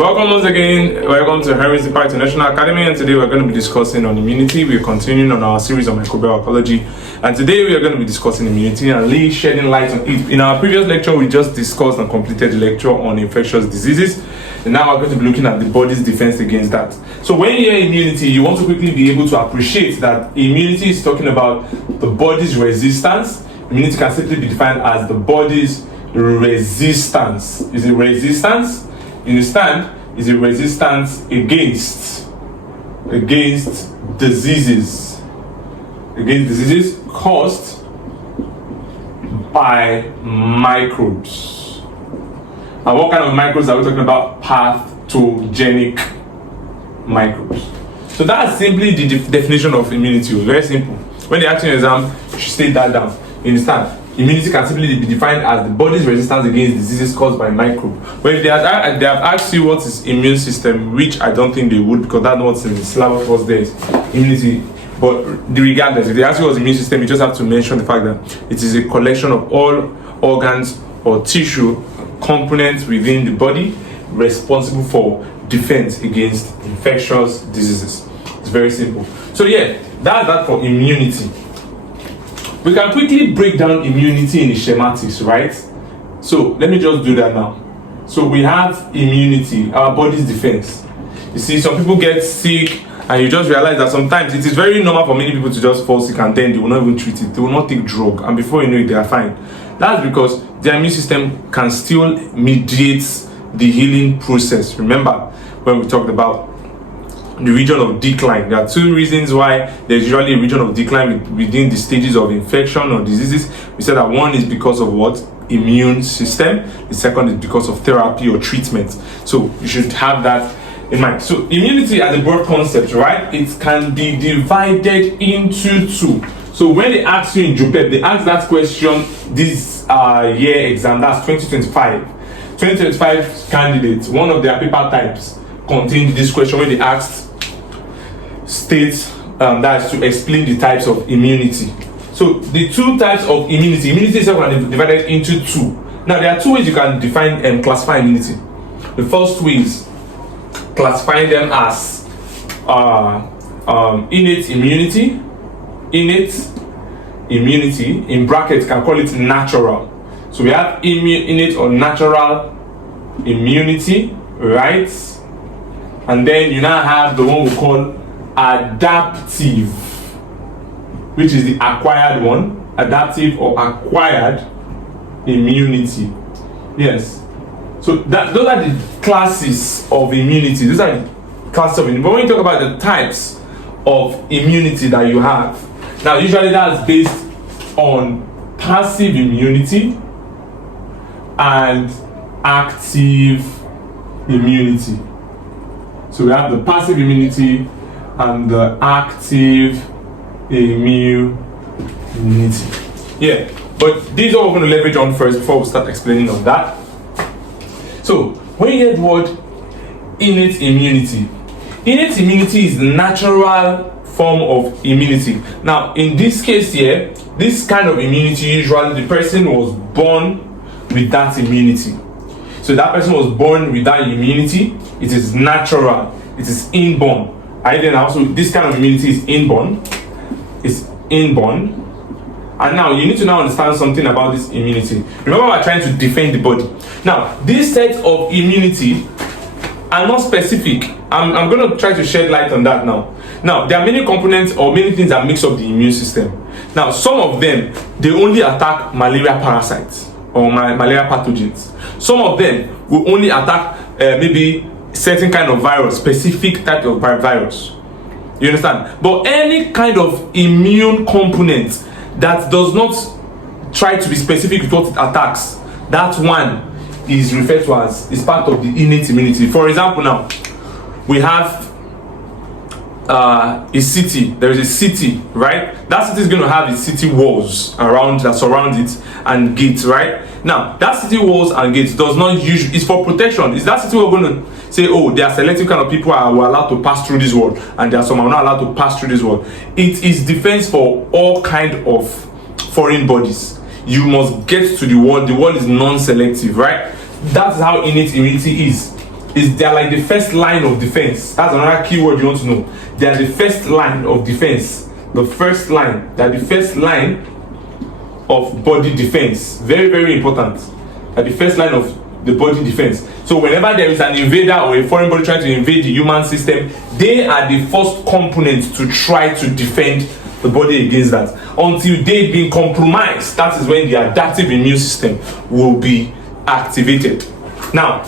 Welcome once again. Welcome to Harris Department International Academy, and today we're going to be discussing on immunity. We're continuing on our series on microbial ecology, and today we are going to be discussing immunity and really shedding light on it. In our previous lecture, we just discussed and completed the lecture on infectious diseases, and now we're going to be looking at the body's defense against that. So when you hear immunity, you want to quickly be able to appreciate that immunity is talking about the body's resistance. Immunity can simply be defined as the body's resistance. Is it resistance? You understand? Is a resistance against diseases caused by microbes. And what kind of microbes are we talking about? Pathogenic microbes. So that's simply the definition of immunity. Very simple. When they ask you an exam, you should state that down. You understand? Immunity can simply be defined as the body's resistance against diseases caused by microbe. But if they have asked you what is immune system, which I don't think they would, because that's what's in the syllabus was there is immunity. But regardless, if they ask you what's immune system, you just have to mention the fact that it is a collection of all organs or tissue components within the body responsible for defense against infectious diseases. It's very simple. So yeah, that's that for immunity. We can quickly break down immunity in the schematics, right? So let me just do that now. So we have immunity, our body's defense. You see, some people get sick and you just realize that sometimes it is very normal for many people to just fall sick and then they will not even treat it. They will not take drug, and before you know it, they are fine. That's because their immune system can still mediate the healing process. Remember when we talked about the region of decline. There are two reasons why there's usually a region of decline within the stages of infection or diseases. We said that one is because of what? Immune system. The second is because of therapy or treatment. So you should have that in mind. So immunity as a broad concept, right? It can be divided into two. So when they ask you in Jupeb, they ask that question this year exam, that's 2025. 2025 candidates, one of their paper types contained this question when they asked states that is to explain the types of immunity. So the two types of immunity itself can be divided into two. Now there are two ways you can define and classify immunity. The first way is classifying them as innate immunity. Innate immunity, in brackets, can call it natural. So we have innate or natural immunity, right? And then you now have the one we call adaptive, which is the acquired one. Adaptive or acquired immunity. Yes. So those are the classes of immunity. Those are the classes of immunity. But when you talk about the types of immunity that you have, now usually that's based on passive immunity and active immunity. So we have the passive immunity and the active immunity. Yeah, but these are what we're going to leverage on first before we start explaining on that. So when you hear the word innate immunity is the natural form of immunity. Now in this case here, this kind of immunity, usually the person was born with that immunity. So that person was born with that immunity. It is natural. It is inborn. And then also this kind of immunity is inborn. It's inborn. And now you need to now understand something about this immunity. Remember, we're trying to defend the body. Now these sets of immunity are not specific. I'm going to try to shed light on that now. Now there are many components or many things that makes up the immune system. Now some of them, they only attack malaria parasites or malaria pathogens. Some of them will only attack maybe certain kind of virus, specific type of virus. You understand? But any kind of immune component that does not try to be specific with what it attacks, that one is referred to as, is part of the innate immunity. For example, now we have a city. There is a city, right? That city is going to have its city walls around that surround it and gates, right? Now that city walls and gates does not usually, it's for protection. Is that city we're going to say, oh, there are selective kind of people who are allowed to pass through this wall, and there are some who are not allowed to pass through this wall? It is defense for all kind of foreign bodies. You must get to the wall. The wall is non-selective, right? That's how innate immunity is. is they're like the first line of defense. That's another keyword you want to know. They are the first line of defense. The first line. They are the first line of body defense. Very, very important. At the first line of the body defense. So whenever there is an invader or a foreign body trying to invade the human system, they are the first component to try to defend the body against that. Until they've been compromised, that is when the adaptive immune system will be activated. Now,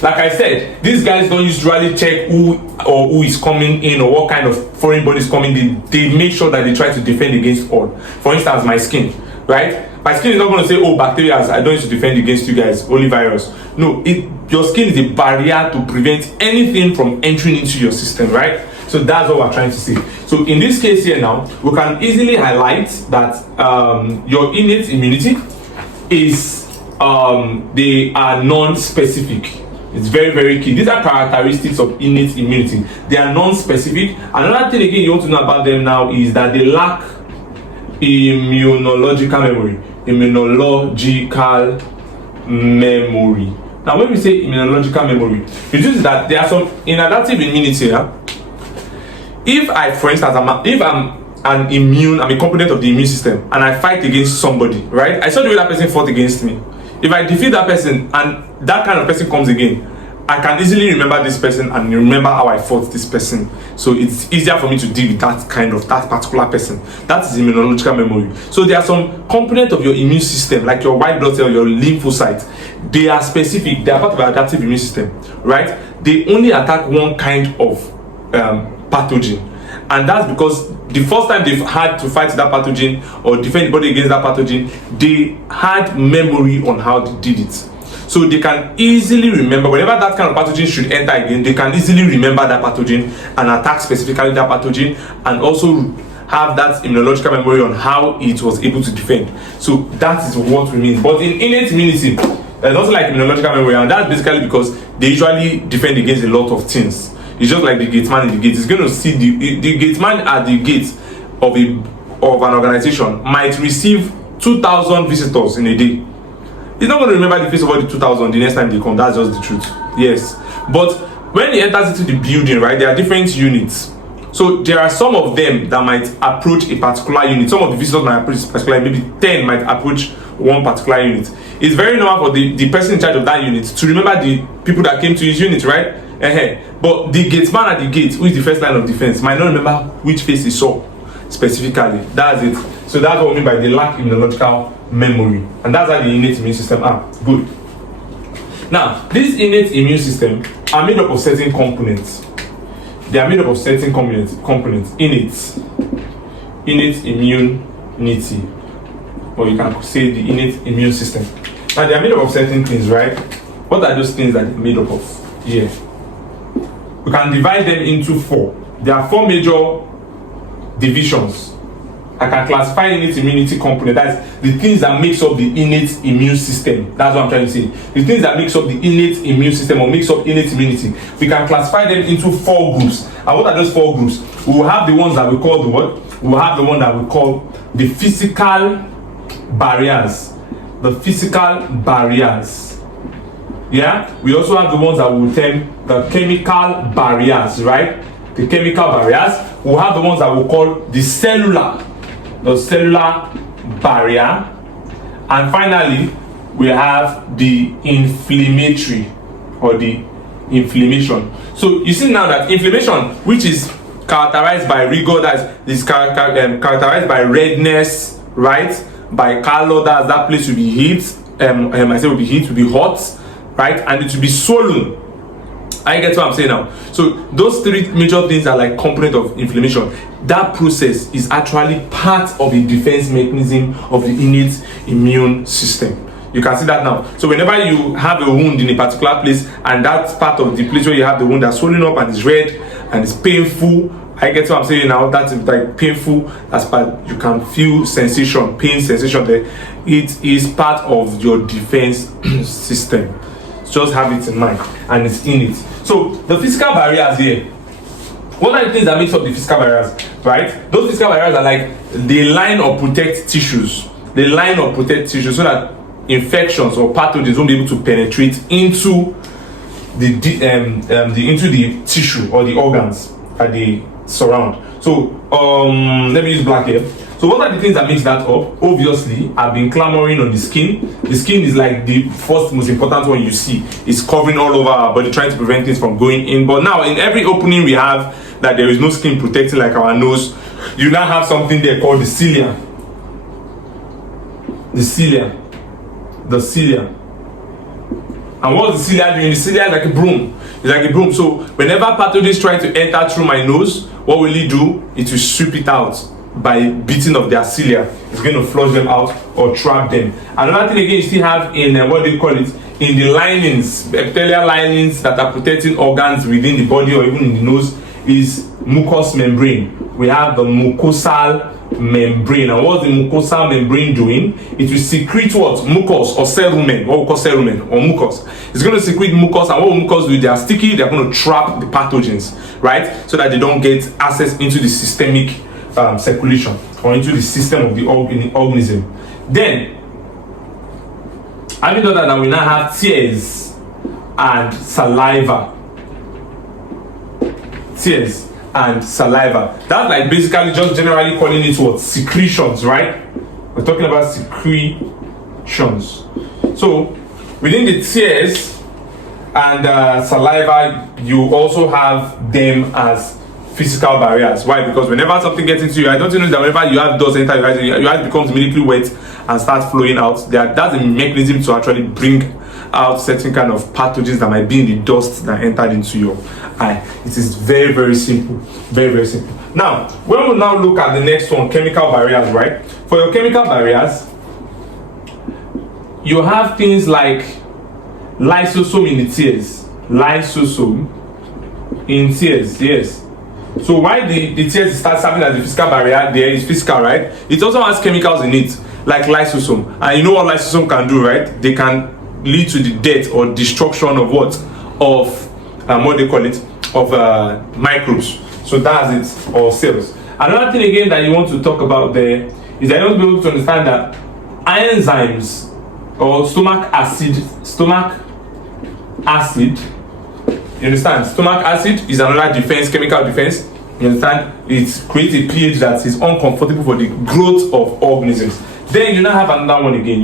like I said, these guys don't usually check who is coming in or what kind of foreign body is coming in. They make sure that they try to defend against all. For instance, my skin, right? My skin is not going to say, oh, bacteria, I don't need to defend against you guys, only virus. No, your skin is a barrier to prevent anything from entering into your system, right? So that's what we're trying to say. So in this case here now, we can easily highlight that your innate immunity is, they are non-specific. It's very, very key. These are characteristics of innate immunity. They are non-specific. Another thing again you want to know about them now is that they lack immunological memory. Immunological memory. Now when we say immunological memory, it means that there are some inadaptive immunity here. If I, for instance, I'm a component of the immune system and I fight against somebody, right? I saw the way that person fought against me. If I defeat that person and that kind of person comes again, I can easily remember this person and remember how I fought this person. So it's easier for me to deal with that particular person. That is immunological memory. So there are some components of your immune system, like your white blood cell, your lymphocytes. They are specific. They are part of your adaptive immune system, right? They only attack one kind of pathogen. And that's because the first time they've had to fight that pathogen or defend the body against that pathogen, they had memory on how they did it. So they can easily remember, whenever that kind of pathogen should enter again, they can easily remember that pathogen and attack specifically that pathogen, and also have that immunological memory on how it was able to defend. So that is what we mean. But in innate immunity, there's nothing like immunological memory, and that's basically because they usually defend against a lot of things. It's just like the gate man in the gate. It's going to see the gate man at the gate of an organization might receive 2,000 visitors in a day. He's not going to remember the face of all the 2,000 the next time they come. That's just the truth. Yes. But when he enters into the building, right, there are different units. So there are some of them that might approach a particular unit. Some of the visitors might approach a particular, maybe 10 might approach one particular unit. It's very normal for the person in charge of that unit to remember the people that came to his unit, right? But the gate man at the gate, who is the first line of defense, might not remember which face he saw specifically. That's it. So that's what we mean by the lack immunological memory. And that's how the innate immune system are. Good. Now, this innate immune system are made up of certain components. They are made up of certain components. Innate immunity. Or you can say the innate immune system. Now, they are made up of certain things, right? What are those things that they're made up of? Yeah. We can divide them into 4. There are 4 major divisions. I can classify innate immunity component. That's the things that makes up the innate immune system. That's what I'm trying to say. The things that makes up the innate immune system or makes up innate immunity. We can classify them into 4 groups. And what are those 4 groups? We will have the ones that we call the what? We will have the one that we call the physical barriers. The physical barriers. Yeah? We also have the ones that we will term the chemical barriers, right? The chemical barriers. We'll have the ones that we call the cellular barrier, and finally we have the inflammatory or the inflammation. So you see now that inflammation, which is characterized by rigor, that is characterized by redness, right? By color, that place will be heat. I say will be heat, will be hot, right? And it will be swollen. I get what I'm saying now. So those 3 major things are like component of inflammation. That process is actually part of a defense mechanism of the innate immune system. You can see that now. So whenever you have a wound in a particular place, and that's part of the place where you have the wound that's swollen up and it's red and it's painful, I get what I'm saying now. That's like painful. That's part. You can feel sensation, pain sensation there. It is part of your defense system. Just have it in mind, and it's in it. So the physical barriers here. What are the things that makes up the physical barriers, right? Those physical barriers are like they line or protect tissues. They line or protect tissues so that infections or pathogens won't be able to penetrate into into the tissue or the organs that they surround. So let me use black here. So what are the things that makes that up? Obviously, I've been clamoring on the skin. The skin is like the first most important one you see. It's covering all over our body, trying to prevent things from going in. But now, in every opening we have that there is no skin protecting, like our nose, you now have something there called the cilia. The cilia. The cilia. And what is the cilia doing? The cilia is like a broom. It's like a broom. So whenever pathogens try to enter through my nose, what will it do? It will sweep it out by beating of their cilia. It's going to flush them out or trap them. Another thing again you still have in what they call it, in the linings, epithelial linings that are protecting organs within the body or even in the nose, is mucous membrane. We have the mucosal membrane. And what's the mucosal membrane doing? It will secrete what? Mucus or cerumen. What we call cerumen or mucus. It's going to secrete mucus, and what mucus do? They are sticky. They're going to trap the pathogens, right? So that they don't get access into the systemic circulation or into the system of the organism. Then, having done that, now we now have tears and saliva. Tears and saliva. That's like basically just generally calling it what? Secretions, right? We're talking about secretions. So within the tears and saliva, you also have them as physical barriers. Why? Because whenever something gets into you, I don't know that whenever you have dust enter your eyes becomes immediately wet and starts flowing out. That's a mechanism to actually bring out certain kind of pathogens that might be in the dust that entered into your eye. It is very, very simple. Very, very simple. Now, when we now look at the next one, chemical barriers, right? For your chemical barriers, you have things like lysosome in the tears. Lysosome in tears, yes. So why the tears start serving as a physical barrier? There is physical, right? It also has chemicals in it, like lysosome. And you know what lysosome can do, right? They can lead to the death or destruction of what? Of what they call it? Of microbes. So that's it, or cells. Another thing again that you want to talk about there is that you want to be able to understand that enzymes or stomach acid, you understand? Stomach acid is another defense, chemical defense. You understand? It creates a pH that is uncomfortable for the growth of organisms. Then you now have another one again.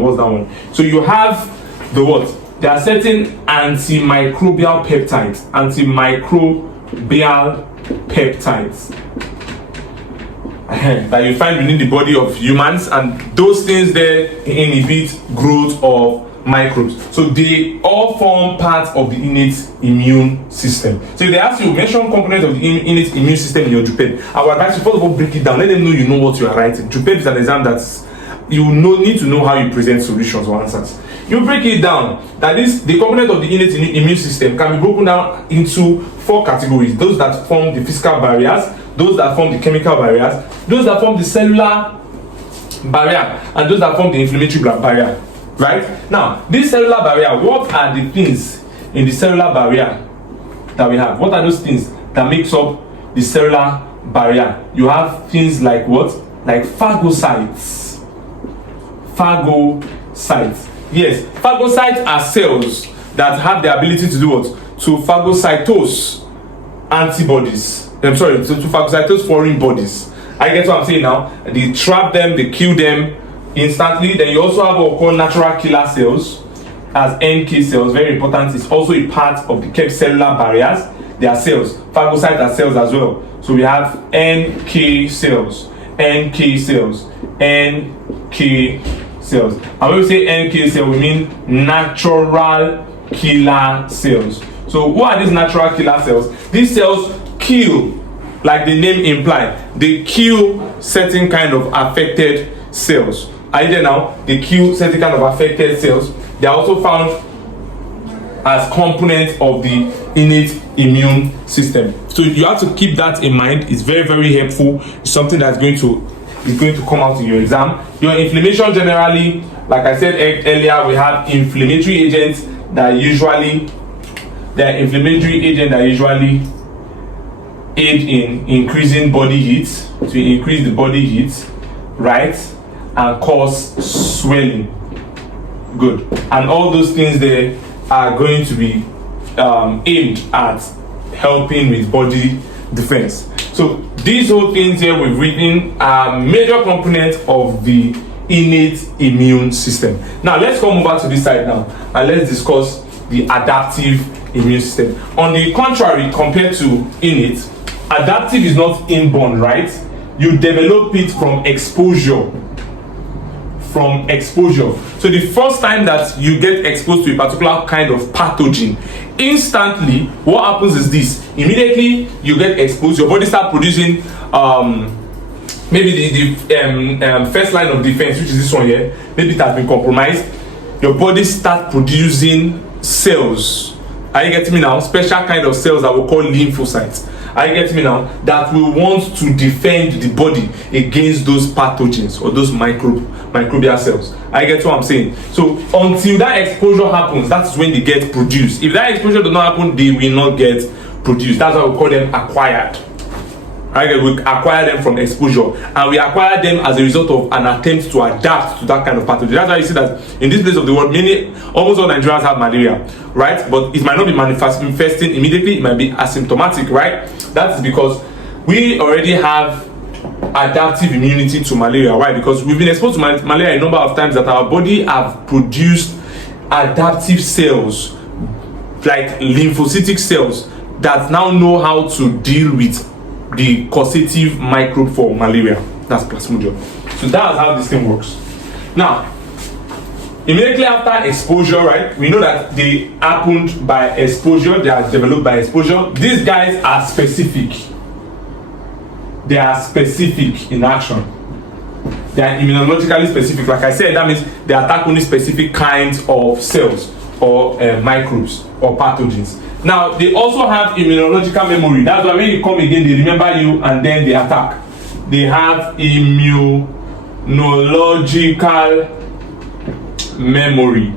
What's that one? So you have the what? There are certain antimicrobial peptides. Antimicrobial peptides that you find within the body of humans, and those things there inhibit growth of microbes. So they all form part of the innate immune system. So if they ask you mention components of the innate immune system in your Jupeb, I will advise you first of all break it down. Let them know you know what you are writing. Jupeb is an exam that you need to know how you present solutions or answers. You break it down that the component of the innate immune system can be broken down into 4 categories: those that form the physical barriers, those that form the chemical barriers, those that form the cellular barrier, and those that form the inflammatory barrier. Right? Now, this cellular barrier, what are the things in the cellular barrier that we have? What are those things that makes up the cellular barrier? You have things like what? Like phagocytes. Phagocytes. Yes, phagocytes are cells that have the ability to do what? To phagocytose antibodies. To phagocytose foreign bodies. I get what I'm saying now? They trap them, they kill them instantly. Then you also have what we call natural killer cells as NK cells. Very important. It's also a part of the cellular barriers. They are cells. Phagocytes are cells as well. So we have NK cells. NK cells. NK cells. And when we say NK cell, we mean natural killer cells. So what are these natural killer cells? These cells kill, like the name implies. They kill certain kind of affected cells. Are you there now? They kill certain kind of affected cells. They are also found as components of the innate immune system. So you have to keep that in mind. It's very, very helpful. It's something that's going to come out in your exam. Your inflammation generally, like I said earlier, we have inflammatory agents that usually aid in increasing body heat, to increase the body heat, right, and cause swelling. Good. And all those things there are going to be aimed at helping with body defense. So these whole things here we've written are major components of the innate immune system. Now let's come over to this side now and let's discuss the adaptive immune system. On the contrary, compared to innate, adaptive is not inborn, right? You develop it from exposure. So the first time that you get exposed to a particular kind of pathogen, instantly what happens is this: immediately you get exposed, your body starts producing maybe the first line of defense, which is this one here, maybe it has been compromised. Your body starts producing cells. Are you getting me now? Special kind of cells that we call lymphocytes. Are you getting me now? That will want to defend the body against those pathogens or those microbial cells. I get what I'm saying. So until that exposure happens, that's when they get produced. If that exposure does not happen, they will not get produced. That's why we call them acquired. We acquire them from exposure, and we acquire them as a result of an attempt to adapt to that kind of pathogen. That's why you see that in this place of the world, almost all Nigerians have malaria, right? But it might not be manifesting immediately, it might be asymptomatic, right? That is because we already have adaptive immunity to malaria. Why? Because we've been exposed to malaria a number of times that our body have produced adaptive cells, like lymphocytic cells, that now know how to deal with the causative microbe for malaria. That's Plasmodium. So that's how this thing works. Now, immediately after exposure, right, we know that they happened by exposure, they are developed by exposure. These guys are specific. They are specific in action. They are immunologically specific. Like I said, that means they attack only specific kinds of cells or microbes or pathogens. Now, they also have immunological memory. That's why when you come again, they remember you and then they attack. They have immunological memory.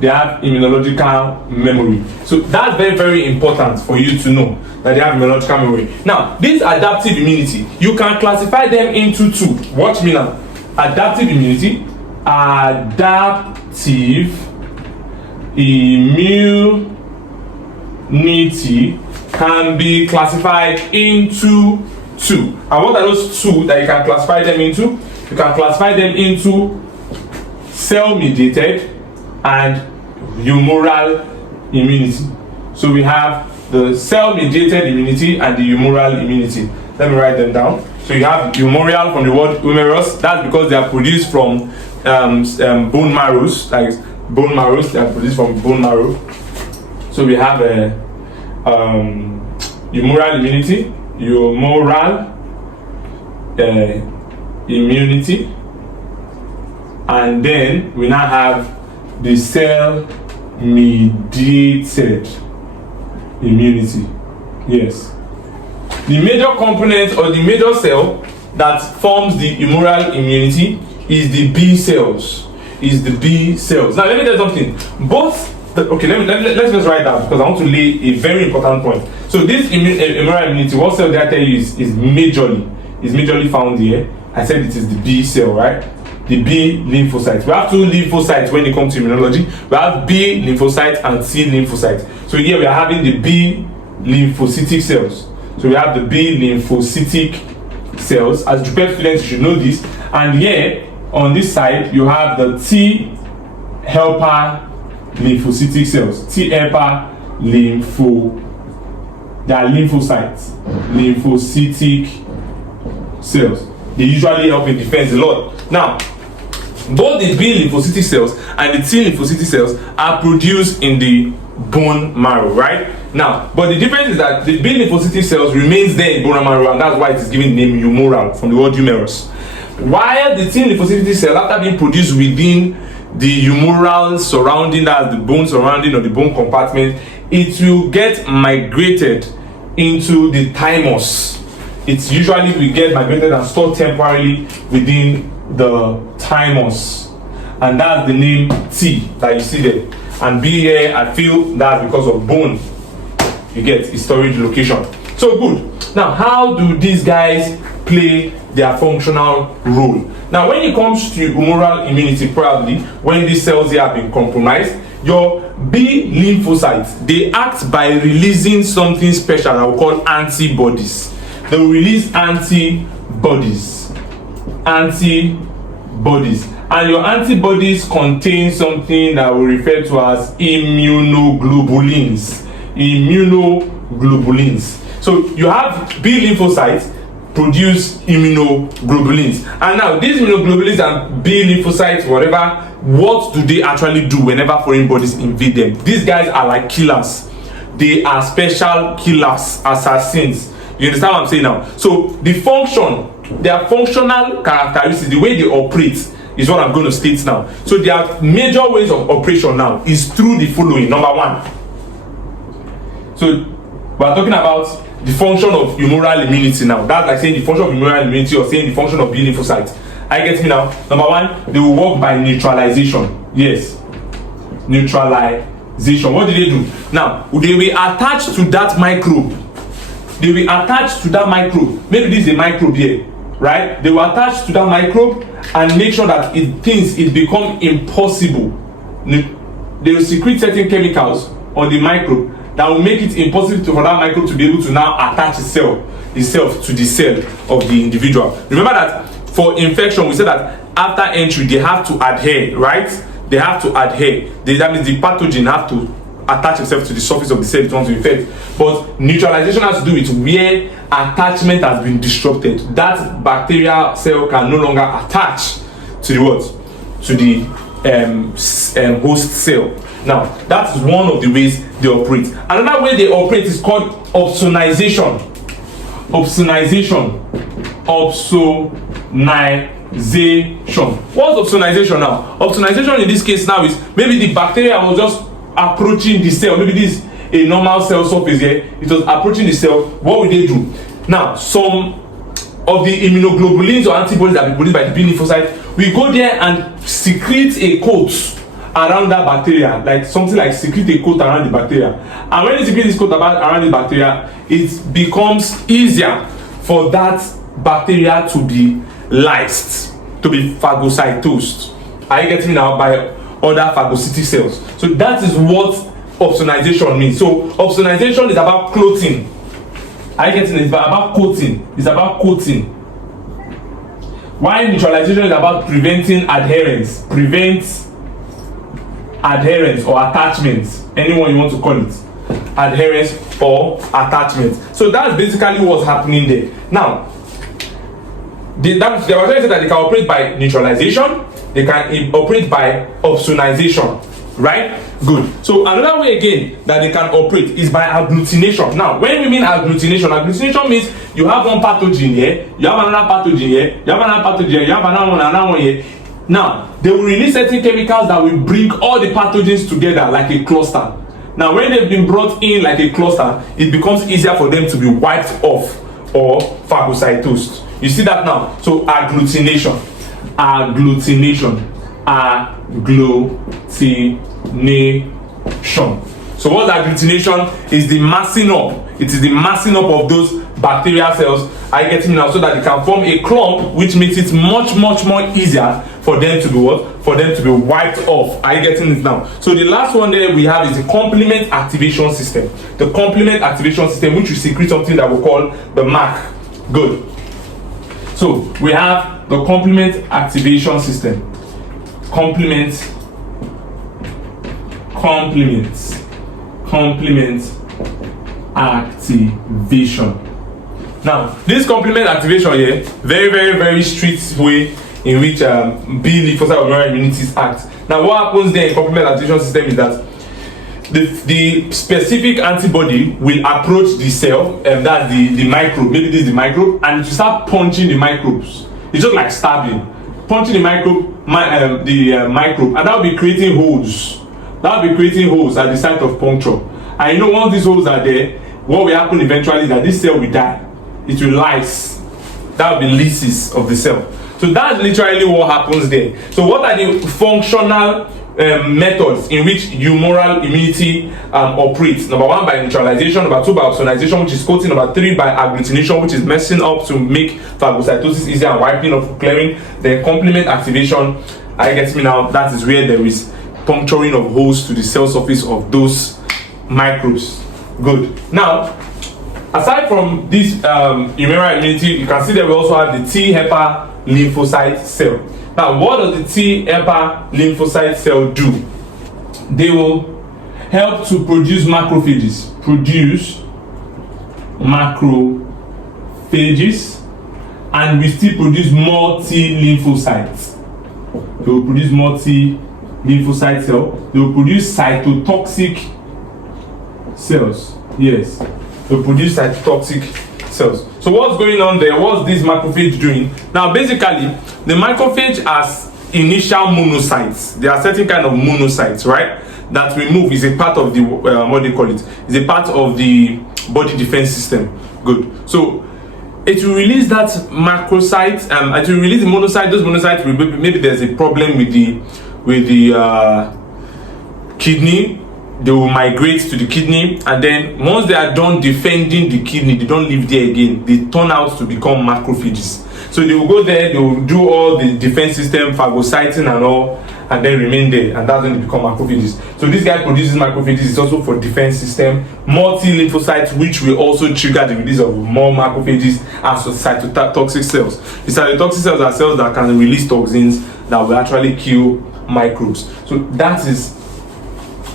They have immunological memory. So that's very, very important for you to know that they have immunological memory. Now, this adaptive immunity, you can classify them into two. Watch me now. Adaptive immunity. Adaptive immunity can be classified into two. And what are those two that you can classify them into? You can classify them into cell-mediated and humoral immunity. So we have the cell-mediated immunity and the humoral immunity. Let me write them down. So you have humoral from the word humerus. That's because they are produced from bone marrows, like bone marrows. They are produced from bone marrow. So we have a humoral immunity, immunity, and then we now have the cell-mediated immunity. Yes. The major component or the major cell that forms the humoral immunity is the B cells. Now let me tell you something. Let's just write that because I want to lay a very important point. So this humoral immunity, what cell did I tell you is majorly found here? I said it is the B cell, right? The B lymphocytes. We have two lymphocytes when it comes to immunology. We have B lymphocytes and C lymphocytes. So here we are having the B lymphocytic cells. So we have the B lymphocytic cells. As Jupeb students, you should know this. And here on this side, you have the T helper lymphocytic cells. T helper they are lymphocytes, lymphocytic cells. They usually help in defense a lot. Now, both the B lymphocytic cells and the T lymphocytic cells are produced in the bone marrow, right? Now, but the difference is that the B lymphocytic cells remains there in bone marrow, and that's why it is given the name humoral from the word humerus. While the T lymphocytic cells, after being produced within the humoral surrounding, that's the bone surrounding or the bone compartment, it will get migrated into the thymus. It's usually will get migrated and stored temporarily within the thymus, and that's the name T that you see there. And B here, I feel that's because of bone. You get a storage location. So good. Now, how do these guys play their functional role? Now, when it comes to humoral immunity, probably when these cells here have been compromised, your B lymphocytes, they act by releasing something special that we call antibodies. They will release antibodies, and your antibodies contain something that we refer to as immunoglobulins. So you have B lymphocytes produce immunoglobulins, and now these immunoglobulins and B lymphocytes, whatever, what do they actually do whenever foreign bodies invade them? These guys are like killers. They are special killers, assassins. You understand what I'm saying now? So the function, their functional characteristics, the way they operate is what I'm going to state now. So their major ways of operation now is through the following. Number one, so we're talking about the function of humoral immunity now. That's like saying the function of humoral immunity or saying the function of B lymphocytes. I get me now. Number one, they will work by neutralization. Yes, neutralization. What do they do? Now, they will attach to that microbe. They will attach to that microbe. Maybe this is a microbe here, right? They will attach to that microbe and make sure that it become impossible. They will secrete certain chemicals on the microbe that will make it impossible for that microbe to be able to now attach itself to the cell of the individual. Remember that for infection, we said that after entry, they have to adhere, right? They have to adhere. That means the pathogen have to attach itself to the surface of the cell it wants to infect. But neutralization has to do with where attachment has been disrupted. That bacterial cell can no longer attach to the what? To the host cell. Now, that's one of the ways they operate. Another way they operate is called opsonization. Opsonization. What's opsonization now? Opsonization in this case now is maybe the bacteria was just approaching the cell. Maybe this is a normal cell surface here. It was approaching the cell. What will they do? Now, some of the immunoglobulins or antibodies that are produced by the B lymphocyte, we go there and secrete a coat around that bacteria, like something like secrete a coat around the bacteria. And when you secrete this coat around the bacteria, it becomes easier for that bacteria to be lysed, to be phagocytosed. Are you getting me now? By other phagocytic cells. So that is what opsonization means. So opsonization is about clothing. Are you getting it? It's about coating. It's about coating. While neutralization is about preventing adherence. Prevents adherence or attachment. Anyone you want to call it. Adherence or attachment. So that's basically what's happening there. Now, they were trying to say that they can operate by neutralization. They can operate by opsonization, right? Good. So another way again that they can operate is by agglutination. Now, when we mean agglutination means you have one pathogen here, you have another pathogen here, you have another pathogen here, you have another one here. Now, they will release certain chemicals that will bring all the pathogens together like a cluster. Now, when they've been brought in like a cluster, it becomes easier for them to be wiped off or phagocytosed. You see that now? So agglutination. So what agglutination is? The massing up. It is the massing up of those bacterial cells. I get it now, so that they can form a clump, which makes it much more easier for them to be what? For them to be wiped off. Are you getting it now? So the last one there we have is the complement activation system. The complement activation system, which will secrete something that we call the MAC. Good. So we have the complement activation system. Complement activation. Now, this complement activation here, very strict way in which B lymphocyte humoral immunities act. Now, what happens there in complement activation system is that the specific antibody will approach the cell, that's the microbe, maybe this is the microbe, and it will start punching the microbes. It's just like stabbing, punching the microbe, microbe, and that will be creating holes. That will be creating holes at the site of puncture. And you know, once these holes are there, what will happen eventually is that this cell will die. It will lyse. That will be lysis of the cell. So that's literally what happens there. So what are the functional methods in which humoral immunity operates? Number one, by neutralization. Number two, by opsonization, which is coating. Number three, by agglutination, which is messing up to make phagocytosis easier and wiping off, clearing. Then complement activation. I get me now. That is where there is puncturing of holes to the cell surface of those microbes. Good. Now, aside from this humoral immunity, you can see that we also have the T helper lymphocyte cell. Now, what does the T helper lymphocyte cell do? They will help to produce macrophages. And we still produce more T lymphocytes. They will produce more T lymphocyte cell. They will produce cytotoxic cells. Yes, they will produce cytotoxic cells. So what's going on there? What's this macrophage doing? Now, basically, the macrophage has initial monocytes. There are certain kind of monocytes, right? That we move is a part of the what do you call it? Is a part of the body defense system. Good. So it will release that macrocyte. It will release the monocyte. Those monocytes will maybe there's a problem with the kidney. They will migrate to the kidney, and then once they are done defending the kidney, they don't live there again. They turn out to become macrophages. So they will go there, they will do all the defense system, phagocyting and all, and then remain there, and that's when they become macrophages. So this guy produces macrophages. It's also for defense system. More T lymphocytes, which will also trigger the release of more macrophages as cytotoxic cells. The cytotoxic cells are cells that can release toxins that will actually kill microbes. So that is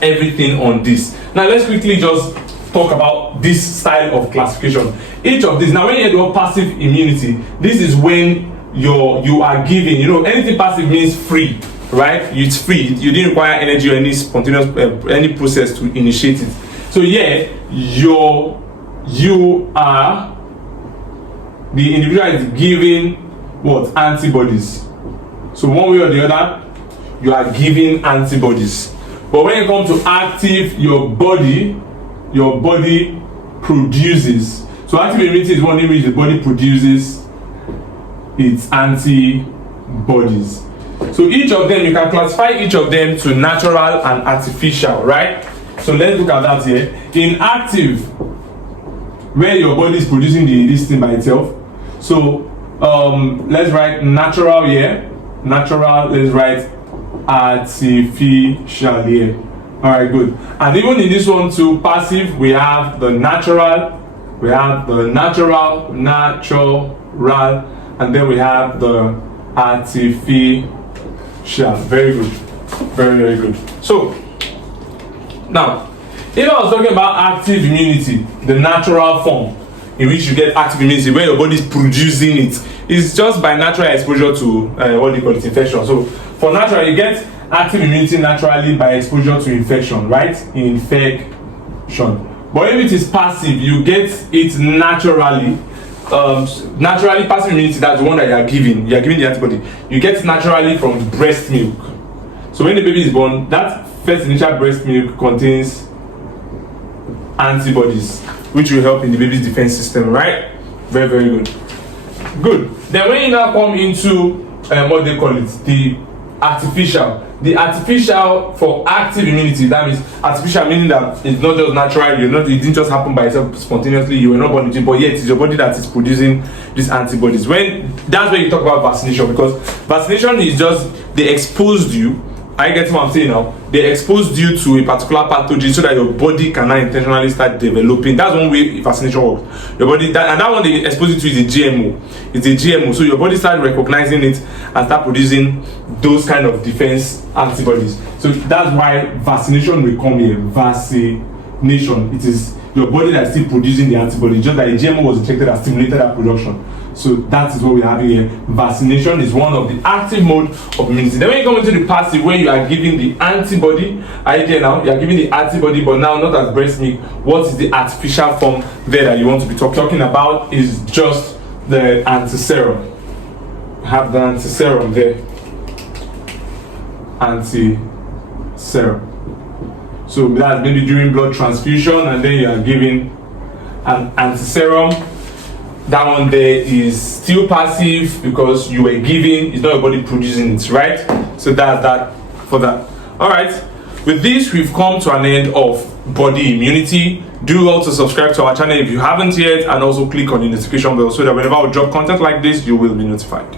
everything on this. Now let's quickly just talk about this style of classification. Each of these, now when you do passive immunity, this is when you are giving, anything passive means free, right? It's free. You didn't require energy or any spontaneous any process to initiate it. So yeah, you are, the individual is giving what? Antibodies. So one way or the other, you are giving antibodies. But when it comes to active, your body produces. So active immunity is one in which the body produces its antibodies. So each of them, you can classify each of them to natural and artificial, right? So let's look at that here. In active, where your body is producing this thing by itself. So let's write natural here. Natural, let's write artificial here. All right, good. And even in this one too, passive, we have the natural, natural, and then we have the artificial. Very good. Very, very good. So now, if I was talking about active immunity, the natural form in which you get active immunity, where your body is producing it, is just by natural exposure to what do you call it, infection. So for natural, you get active immunity naturally by exposure to infection, right? Infection. But if it is passive, you get it naturally. Naturally, passive immunity, that's the one that you are giving the antibody. You get it naturally from breast milk. So when the baby is born, that first initial breast milk contains antibodies, which will help in the baby's defense system, right? Very, very good. Good. Then when you now come into what they call it, the artificial for active immunity, that means artificial meaning that it's not just natural, it didn't just happen by itself spontaneously, you were not born with it, but yet it's your body that is producing these antibodies. That's when you talk about vaccination, because vaccination is just they exposed you. I get what I'm saying now. They exposed you to a particular pathogen so that your body can now intentionally start developing. That's one way vaccination works. Your body, and that one they expose it to is a GMO. It's a GMO. So your body starts recognizing it and start producing those kind of defense antibodies. So that's why vaccination will come here. Vaccination. It is your body that is still producing the antibody. Just that a GMO was injected and stimulated that production. So that is what we're having here. Vaccination is one of the active mode of immunity. Then when you come into the passive, when you are giving the antibody, here now, you are giving the antibody, but now not as breast milk. What is the artificial form there that you want to be talking about is just the antiserum. Have the antiserum there. Antiserum. So that's maybe during blood transfusion, and then you are giving an antiserum. That one there is still passive because you were giving, it's not your body producing it, right? So that's that for that. All right, with this we've come to an end of body immunity. Do also subscribe to our channel if you haven't yet, and also click on the notification bell so that whenever we drop content like this, you will be notified.